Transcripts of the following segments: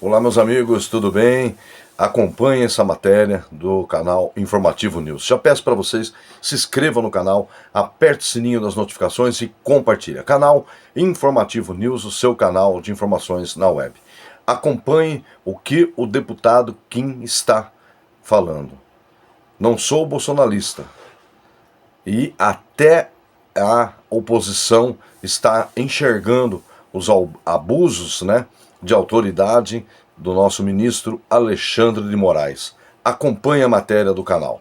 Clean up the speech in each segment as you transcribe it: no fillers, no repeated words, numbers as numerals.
Olá, meus amigos, tudo bem? Acompanhe essa matéria do canal Informativo News. Já peço para vocês, se inscrevam no canal, aperte o sininho das notificações e compartilhe. Canal Informativo News, o seu canal de informações na web. Acompanhe o que o deputado Kim está falando. Não sou bolsonarista. E até a oposição está enxergando os abusos, de autoridade do nosso ministro Alexandre de Moraes. Acompanhe a matéria do canal.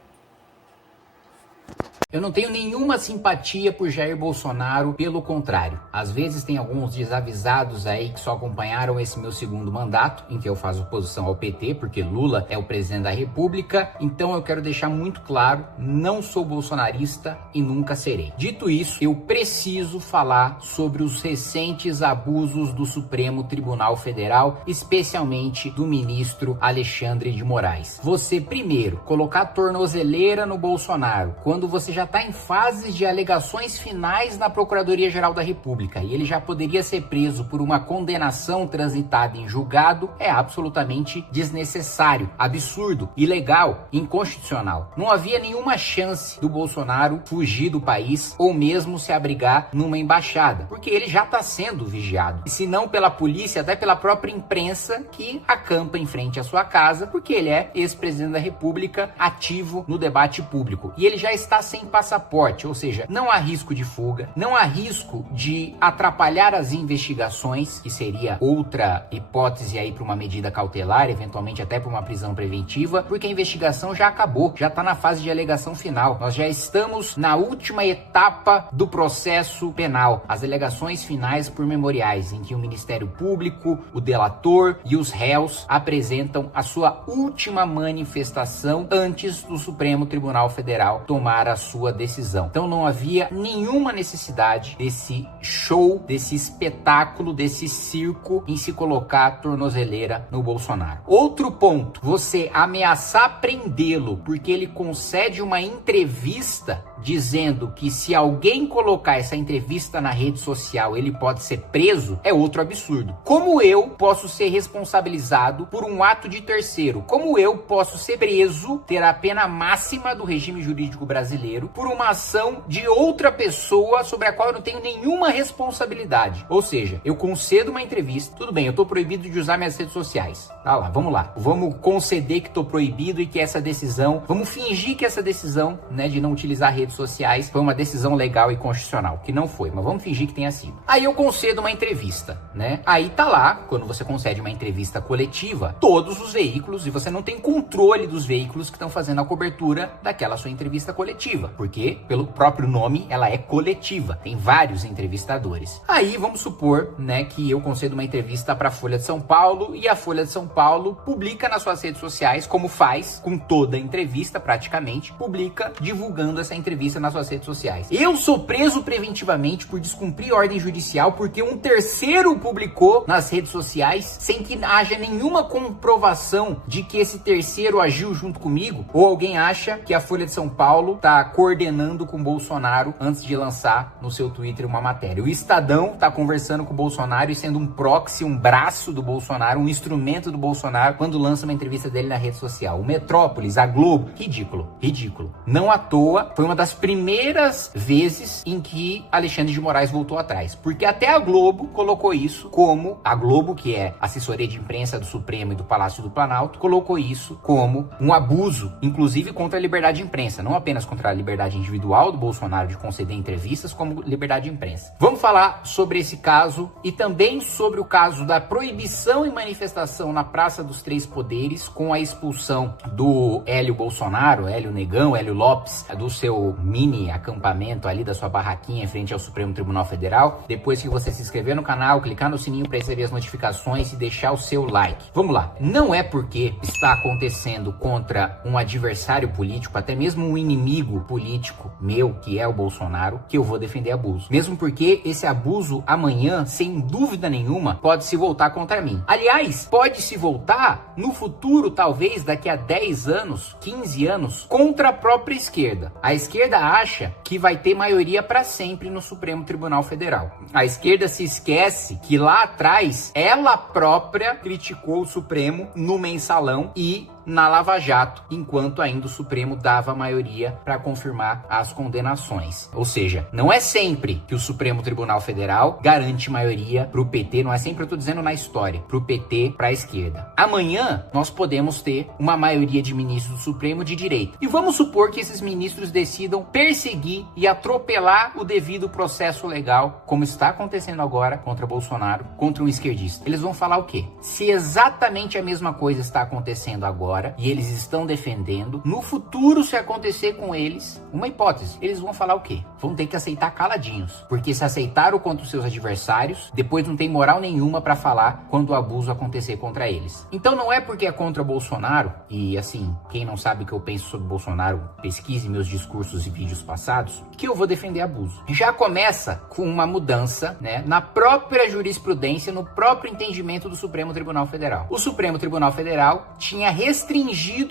Eu não tenho nenhuma simpatia por Jair Bolsonaro, pelo contrário. Às vezes tem alguns desavisados aí que só acompanharam esse meu segundo mandato, em que eu faço oposição ao PT, porque Lula é o presidente da República. Então eu quero deixar muito claro, não sou bolsonarista e nunca serei. Dito isso, eu preciso falar sobre os recentes abusos do Supremo Tribunal Federal, especialmente do ministro Alexandre de Moraes. Você, primeiro, colocar tornozeleira no Bolsonaro, quando você já está em fases de alegações finais na Procuradoria-Geral da República e ele já poderia ser preso por uma condenação transitada em julgado, é absolutamente desnecessário, absurdo, ilegal, inconstitucional. Não havia nenhuma chance do Bolsonaro fugir do país ou mesmo se abrigar numa embaixada, porque ele já está sendo vigiado. E se não pela polícia, até pela própria imprensa que acampa em frente à sua casa, porque ele é ex-presidente da República ativo no debate público. E ele já está sem passaporte, ou seja, não há risco de fuga, não há risco de atrapalhar as investigações, que seria outra hipótese aí para uma medida cautelar, eventualmente até para uma prisão preventiva, porque a investigação já acabou, já está na fase de alegação final. Nós já estamos na última etapa do processo penal, as alegações finais por memoriais, em que o Ministério Público, o delator e os réus apresentam a sua última manifestação antes do Supremo Tribunal Federal tomar a sua decisão. Então não havia nenhuma necessidade desse show, desse espetáculo, desse circo em se colocar tornozeleira no Bolsonaro. Outro ponto, você ameaçar prendê-lo porque ele concede uma entrevista dizendo que se alguém colocar essa entrevista na rede social ele pode ser preso, é outro absurdo. Como eu posso ser responsabilizado por um ato de terceiro? Como eu posso ser preso, ter a pena máxima do regime jurídico brasileiro por uma ação de outra pessoa sobre a qual eu não tenho nenhuma responsabilidade? Ou seja, eu concedo uma entrevista, tudo bem, eu tô proibido de usar minhas redes sociais. Tá lá, vamos conceder que tô proibido e que essa decisão, vamos fingir que essa decisão, de não utilizar redes sociais foi uma decisão legal e constitucional, que não foi, mas vamos fingir que tenha sido. Aí eu concedo uma entrevista, Aí tá lá, quando você concede uma entrevista coletiva, todos os veículos, e você não tem controle dos veículos que estão fazendo a cobertura daquela sua entrevista coletiva, porque pelo próprio nome ela é coletiva, tem vários entrevistadores. Aí vamos supor, que eu concedo uma entrevista para a Folha de São Paulo e a Folha de São Paulo publica nas suas redes sociais, como faz com toda entrevista praticamente, publica divulgando essa entrevista nas suas redes sociais. Eu sou preso preventivamente por descumprir ordem judicial porque um terceiro publicou nas redes sociais sem que haja nenhuma comprovação de que esse terceiro agiu junto comigo, ou alguém acha que a Folha de São Paulo está coordenando com o Bolsonaro antes de lançar no seu Twitter uma matéria. O Estadão está conversando com o Bolsonaro e sendo um proxy, um braço do Bolsonaro, um instrumento do Bolsonaro quando lança uma entrevista dele na rede social. O Metrópolis, a Globo, ridículo. Não à toa, foi uma das primeiras vezes em que Alexandre de Moraes voltou atrás, porque até a Globo colocou isso como, a Globo, que é assessoria de imprensa do Supremo e do Palácio do Planalto, colocou isso como um abuso, inclusive contra a liberdade de imprensa, não apenas contra a liberdade individual do Bolsonaro de conceder entrevistas, como liberdade de imprensa. Vamos falar sobre esse caso e também sobre o caso da proibição e manifestação na Praça dos Três Poderes com a expulsão do Hélio Bolsonaro, Hélio Negão, Hélio Lopes, do seu mini acampamento ali, da sua barraquinha em frente ao Supremo Tribunal Federal. Depois que você se inscrever no canal, clicar no sininho para receber as notificações e deixar o seu like. Vamos lá. Não é porque está acontecendo contra um adversário político, até mesmo um inimigo político meu, que é o Bolsonaro, que eu vou defender abuso. Mesmo porque esse abuso amanhã, sem dúvida nenhuma, pode se voltar contra mim. Aliás, pode se voltar no futuro, talvez daqui a 10 anos, 15 anos, contra a própria esquerda. A esquerda esquerda acha que vai ter maioria para sempre no Supremo Tribunal Federal. A esquerda se esquece que lá atrás ela própria criticou o Supremo no Mensalão e na Lava Jato, enquanto ainda o Supremo dava maioria para confirmar as condenações. Ou seja, não é sempre que o Supremo Tribunal Federal garante maioria para o PT, não é sempre, eu estou dizendo na história, para o PT, para a esquerda. Amanhã nós podemos ter uma maioria de ministros do Supremo de direita. E vamos supor que esses ministros decidam perseguir e atropelar o devido processo legal, como está acontecendo agora contra Bolsonaro, contra um esquerdista. Eles vão falar o quê? Se exatamente a mesma coisa está acontecendo agora, e eles estão defendendo, no futuro, se acontecer com eles, uma hipótese, eles vão falar o quê? Vão ter que aceitar caladinhos, porque se aceitaram contra os seus adversários, depois não tem moral nenhuma para falar quando o abuso acontecer contra eles. Então não é porque é contra Bolsonaro, e assim, quem não sabe o que eu penso sobre Bolsonaro, pesquise meus discursos e vídeos passados, que eu vou defender abuso. Já começa com uma mudança, né, na própria jurisprudência, no próprio entendimento do Supremo Tribunal Federal. O Supremo Tribunal Federal tinha restringido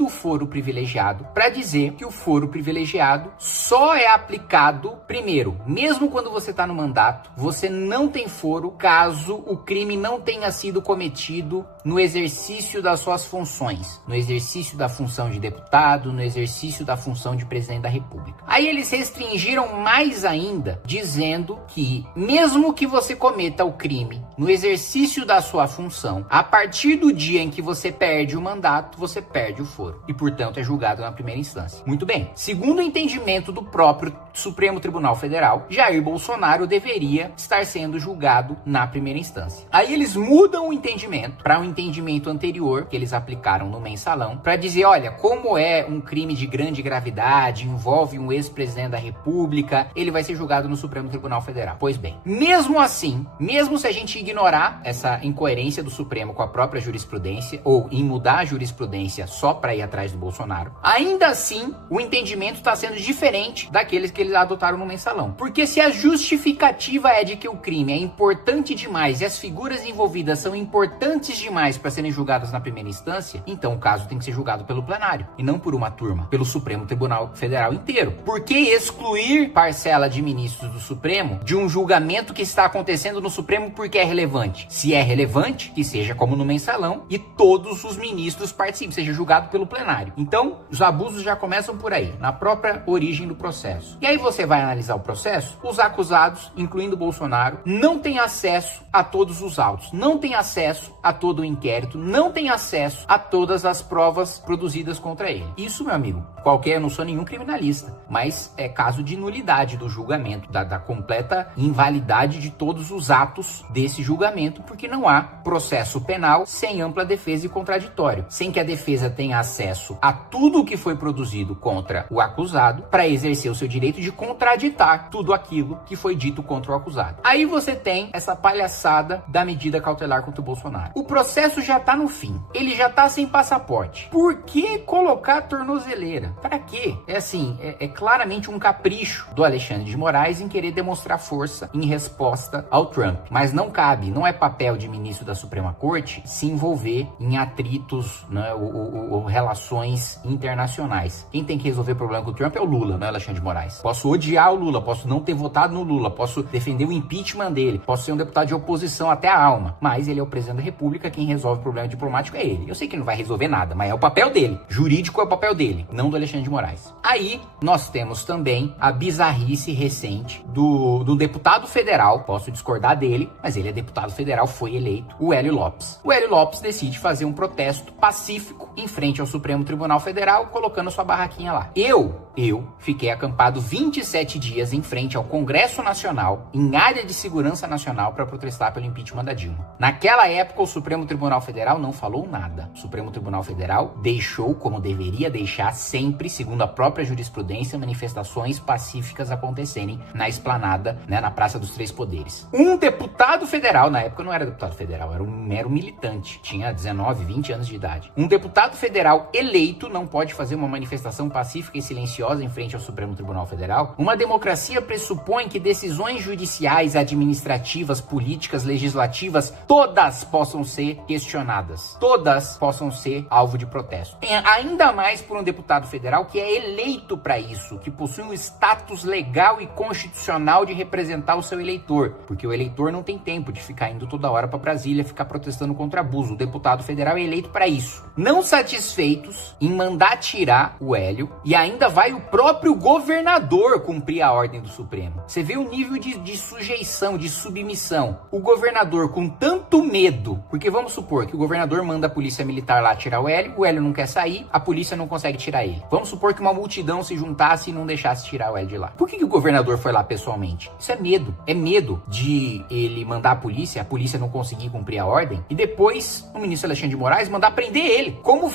o foro privilegiado para dizer que o foro privilegiado só é aplicado, primeiro, mesmo quando você está no mandato, você não tem foro caso o crime não tenha sido cometido no exercício das suas funções, no exercício da função de deputado, no exercício da função de presidente da República. Aí eles restringiram mais ainda, dizendo que mesmo que você cometa o crime no exercício da sua função, a partir do dia em que você perde o mandato, você perde o foro e, portanto, é julgado na primeira instância. Muito bem. Segundo o entendimento do próprio Supremo Tribunal Federal, Jair Bolsonaro deveria estar sendo julgado na primeira instância. Aí eles mudam o entendimento para um entendimento anterior que eles aplicaram no Mensalão para dizer, olha, como é um crime de grande gravidade, envolve um ex-presidente da República, ele vai ser julgado no Supremo Tribunal Federal. Pois bem, mesmo assim, mesmo se a gente ignorar essa incoerência do Supremo com a própria jurisprudência ou em mudar a jurisprudência só para ir atrás do Bolsonaro, ainda assim o entendimento está sendo diferente daqueles que eles adotaram no Mensalão. Porque se a justificativa é de que o crime é importante demais e as figuras envolvidas são importantes demais para serem julgadas na primeira instância, então o caso tem que ser julgado pelo plenário e não por uma turma, pelo Supremo Tribunal Federal inteiro. Por que excluir parcela de ministros do Supremo de um julgamento que está acontecendo no Supremo porque é relevante? Se é relevante, que seja como no Mensalão e todos os ministros participem, seja julgado pelo plenário. Então, os abusos já começam por aí, na própria origem do processo. E aí você vai analisar o processo, os acusados, incluindo Bolsonaro, não têm acesso a todos os autos, não têm acesso a todo o inquérito, não têm acesso a todas as provas produzidas contra ele. Isso, meu amigo, eu não sou nenhum criminalista, mas é caso de nulidade do julgamento, da completa invalidade de todos os atos desse julgamento, porque não há processo penal sem ampla defesa e contraditório, sem que a defesa tenha acesso a tudo o que foi produzido contra o acusado para exercer o seu direito de contraditar tudo aquilo que foi dito contra o acusado. Aí você tem essa palhaçada da medida cautelar contra o Bolsonaro. O processo já tá no fim, ele já tá sem passaporte. Por que colocar tornozeleira? Para quê? É assim, é claramente um capricho do Alexandre de Moraes em querer demonstrar força em resposta ao Trump. Mas não cabe, não é papel de ministro da Suprema Corte se envolver em atritos, né, ou relações internacionais. Quem tem que resolver o problema com o Trump é o Lula, não é Alexandre de Moraes. Posso odiar o Lula, posso não ter votado no Lula, posso defender o impeachment dele, posso ser um deputado de oposição até a alma, mas ele é o presidente da República, quem resolve o problema diplomático é ele. Eu sei que ele não vai resolver nada, mas é o papel dele. Jurídico é o papel dele, não do Alexandre de Moraes. Aí, nós temos também a bizarrice recente do deputado federal, posso discordar dele, mas ele é deputado federal, foi eleito, o Hélio Lopes. O Hélio Lopes decide fazer um protesto pacífico em frente ao Supremo Tribunal Federal, colocando sua barraquinha lá. Eu fiquei acampado 27 dias em frente ao Congresso Nacional, em área de segurança nacional, para protestar pelo impeachment da Dilma. Naquela época, o Supremo Tribunal Federal não falou nada. O Supremo Tribunal Federal deixou, como deveria deixar sempre, segundo a própria jurisprudência, manifestações pacíficas acontecerem na esplanada, né, na Praça dos Três Poderes. Um deputado federal, na época não era deputado federal, era um mero militante, tinha 19, 20 anos de idade. Um deputado federal eleito não pode fazer uma manifestação pacífica e silenciosa silenciosa em frente ao Supremo Tribunal Federal. Uma democracia pressupõe que decisões judiciais, administrativas, políticas, legislativas, todas possam ser questionadas. Todas possam ser alvo de protesto. Ainda mais por um deputado federal que é eleito para isso, que possui um status legal e constitucional de representar o seu eleitor, porque o eleitor não tem tempo de ficar indo toda hora para Brasília ficar protestando contra abuso. O deputado federal é eleito para isso. Não satisfeitos em mandar tirar o Hélio, e ainda vai o próprio governador cumprir a ordem do Supremo. Você vê o nível de sujeição, de submissão. O governador com tanto medo, porque vamos supor que o governador manda a polícia militar lá tirar o Hélio não quer sair, a polícia não consegue tirar ele. Vamos supor que uma multidão se juntasse e não deixasse tirar o Hélio de lá. Por que o governador foi lá pessoalmente? Isso é medo. É medo de ele mandar a polícia não conseguir cumprir a ordem, e depois o ministro Alexandre de Moraes mandar prender ele. Como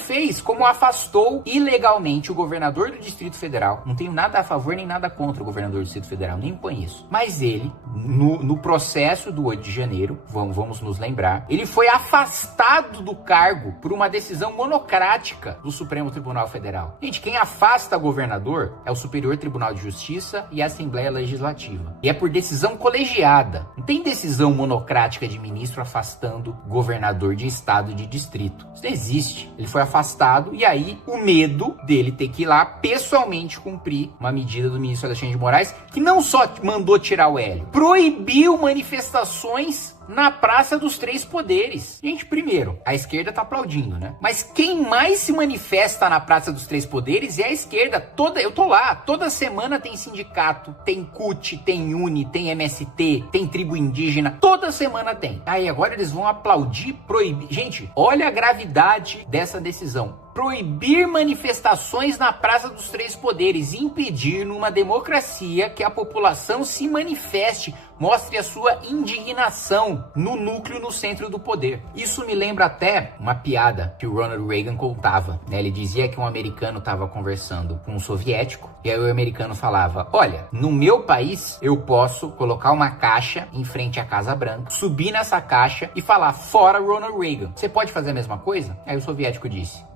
afastou ilegalmente o governador do Distrito Federal. Não tenho nada a favor nem nada contra o governador do Distrito Federal, nem conheço. Mas ele, no processo do 8 de janeiro, vamos nos lembrar, ele foi afastado do cargo por uma decisão monocrática do Supremo Tribunal Federal. Gente, quem afasta governador é o Superior Tribunal de Justiça e a Assembleia Legislativa. E é por decisão colegiada. Não tem decisão monocrática de ministro afastando governador de estado e de distrito. Isso não existe. Ele foi afastado e aí o medo dele ter que ir lá pessoalmente cumprir uma medida do ministro Alexandre de Moraes, que não só mandou tirar o Hélio, proibiu manifestações na Praça dos Três Poderes. Gente, primeiro, a esquerda tá aplaudindo, né? Mas quem mais se manifesta na Praça dos Três Poderes é a esquerda. Eu tô lá, toda semana tem sindicato, tem CUT, tem UNE, tem MST, tem tribo indígena, toda semana tem. Aí agora eles vão aplaudir, proibir. Gente, olha a gravidade dessa decisão. Proibir manifestações na Praça dos Três Poderes, impedir numa democracia que a população se manifeste, mostre a sua indignação no núcleo, no centro do poder. Isso me lembra até uma piada que o Ronald Reagan contava, né? Ele dizia que um americano estava conversando com um soviético, e aí o americano falava: olha, no meu país eu posso colocar uma caixa em frente à Casa Branca, subir nessa caixa e falar fora Ronald Reagan. Você pode fazer a mesma coisa? Aí o soviético disse: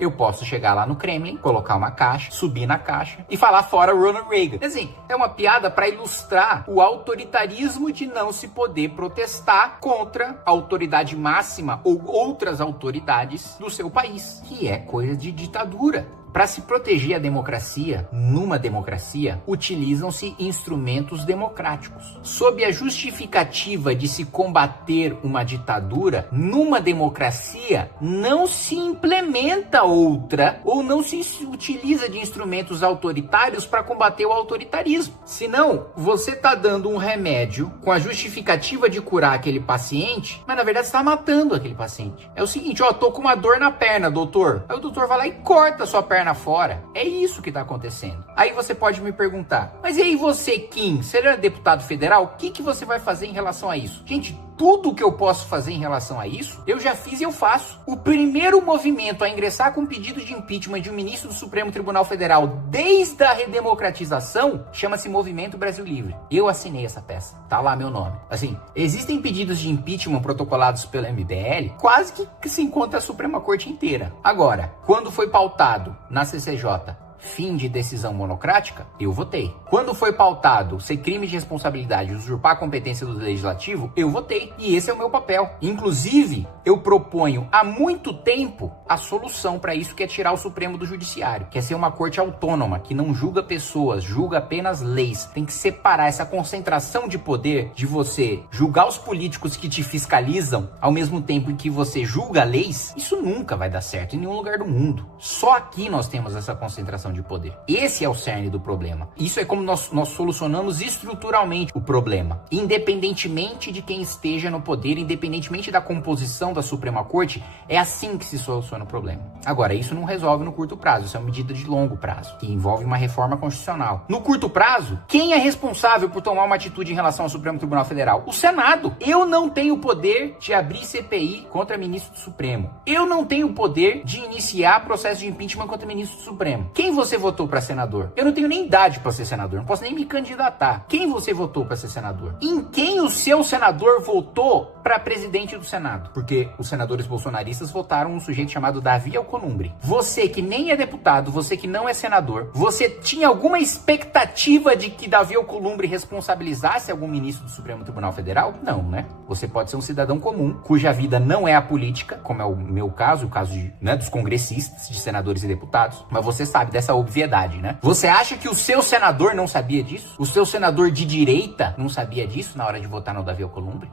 eu posso chegar lá no Kremlin, colocar uma caixa, subir na caixa e falar fora Ronald Reagan. Assim, é uma piada para ilustrar o autoritarismo de não se poder protestar contra a autoridade máxima ou outras autoridades do seu país, que é coisa de ditadura. Para se proteger a democracia, numa democracia, utilizam-se instrumentos democráticos. Sob a justificativa de se combater uma ditadura, numa democracia não se implementa outra ou não se utiliza de instrumentos autoritários para combater o autoritarismo. Senão, você está dando um remédio com a justificativa de curar aquele paciente, mas na verdade você está matando aquele paciente. É o seguinte: tô com uma dor na perna, doutor. Aí o doutor vai lá e corta a sua perna fora. É isso que está acontecendo. Aí você pode me perguntar: mas e aí você, Kim, você é deputado federal, o que você vai fazer em relação a isso? Gente, tudo que eu posso fazer em relação a isso, eu já fiz e eu faço. O primeiro movimento a ingressar com pedido de impeachment de um ministro do Supremo Tribunal Federal desde a redemocratização chama-se Movimento Brasil Livre. Eu assinei essa peça. Tá lá meu nome. Assim, existem pedidos de impeachment protocolados pelo MBL, quase que se encontra a Suprema Corte inteira. Agora, quando foi pautado na CCJ fim de decisão monocrática, eu votei. Quando foi pautado ser crime de responsabilidade, usurpar a competência do legislativo, eu votei. E esse é o meu papel. Inclusive, eu proponho há muito tempo a solução para isso, que é tirar o Supremo do Judiciário, que é ser uma corte autônoma, que não julga pessoas, julga apenas leis. Tem que separar essa concentração de poder de você julgar os políticos que te fiscalizam ao mesmo tempo em que você julga leis. Isso nunca vai dar certo em nenhum lugar do mundo. Só aqui nós temos essa concentração de poder. Esse é o cerne do problema. Isso é como nós solucionamos estruturalmente o problema. Independentemente de quem esteja no poder, independentemente da composição da Suprema Corte, é assim que se soluciona o problema. Agora, isso não resolve no curto prazo, isso é uma medida de longo prazo, que envolve uma reforma constitucional. No curto prazo, quem é responsável por tomar uma atitude em relação ao Supremo Tribunal Federal? O Senado. Eu não tenho o poder de abrir CPI contra ministro do Supremo. Eu não tenho o poder de iniciar processo de impeachment contra ministro do Supremo. Quem você você votou para senador? Eu não tenho nem idade para ser senador, não posso nem me candidatar. Quem você votou para ser senador? Em quem o seu senador votou para presidente do Senado? Porque os senadores bolsonaristas votaram um sujeito chamado Davi Alcolumbre. Você que nem é deputado, você que não é senador, você tinha alguma expectativa de que Davi Alcolumbre responsabilizasse algum ministro do Supremo Tribunal Federal? Não, né? Você pode ser um cidadão comum, cuja vida não é a política, como é o meu caso, o caso dos congressistas, de senadores e deputados, mas você sabe dessa obviedade, né? Você acha que o seu senador não sabia disso? O seu senador de direita não sabia disso na hora de votar no Davi Alcolumbre?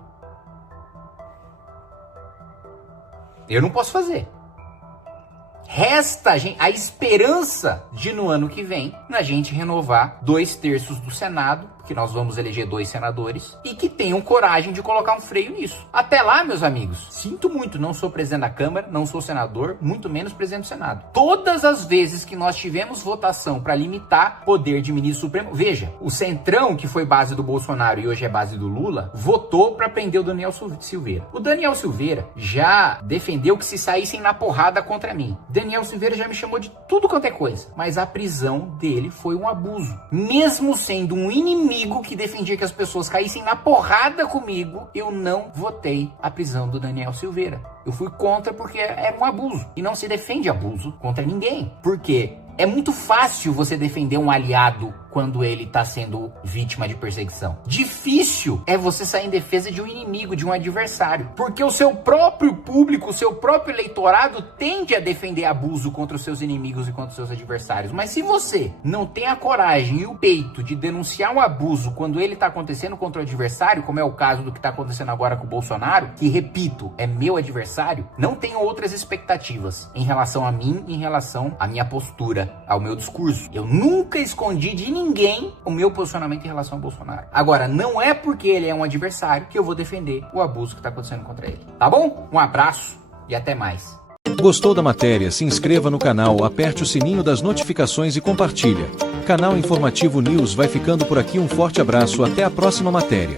Eu não posso fazer. Resta a esperança de, no ano que vem, a gente renovar 2/3 do Senado, porque nós vamos eleger 2 senadores, e que tenham coragem de colocar um freio nisso. Até lá, meus amigos, sinto muito, não sou presidente da Câmara, não sou senador, muito menos presidente do Senado. Todas as vezes que nós tivemos votação para limitar poder de ministro supremo, veja, o Centrão, que foi base do Bolsonaro e hoje é base do Lula, votou para prender o Daniel Silveira. O Daniel Silveira já defendeu que se saíssem na porrada contra mim. Daniel Silveira já me chamou de tudo quanto é coisa, mas a prisão dele foi um abuso. Mesmo sendo um inimigo que defendia que as pessoas caíssem na porrada comigo, eu não votei a prisão do Daniel Silveira. Eu fui contra porque era um abuso. E não se defende abuso contra ninguém. Por quê? É muito fácil você defender um aliado quando ele está sendo vítima de perseguição. Difícil é você sair em defesa de um inimigo, de um adversário. Porque o seu próprio público, o seu próprio eleitorado tende a defender abuso contra os seus inimigos e contra os seus adversários. Mas se você não tem a coragem e o peito de denunciar um abuso quando ele está acontecendo contra o adversário, como é o caso do que está acontecendo agora com o Bolsonaro, que, repito, é meu adversário, não tenho outras expectativas em relação a mim, em relação à minha postura, ao meu discurso. Eu nunca escondi de ninguém o meu posicionamento em relação ao Bolsonaro. Agora, não é porque ele é um adversário que eu vou defender o abuso que está acontecendo contra ele. Tá bom? Um abraço e até mais. Gostou da matéria? Se inscreva no canal, aperte o sininho das notificações e compartilha. Canal Informativo News vai ficando por aqui. Um forte abraço, até a próxima matéria.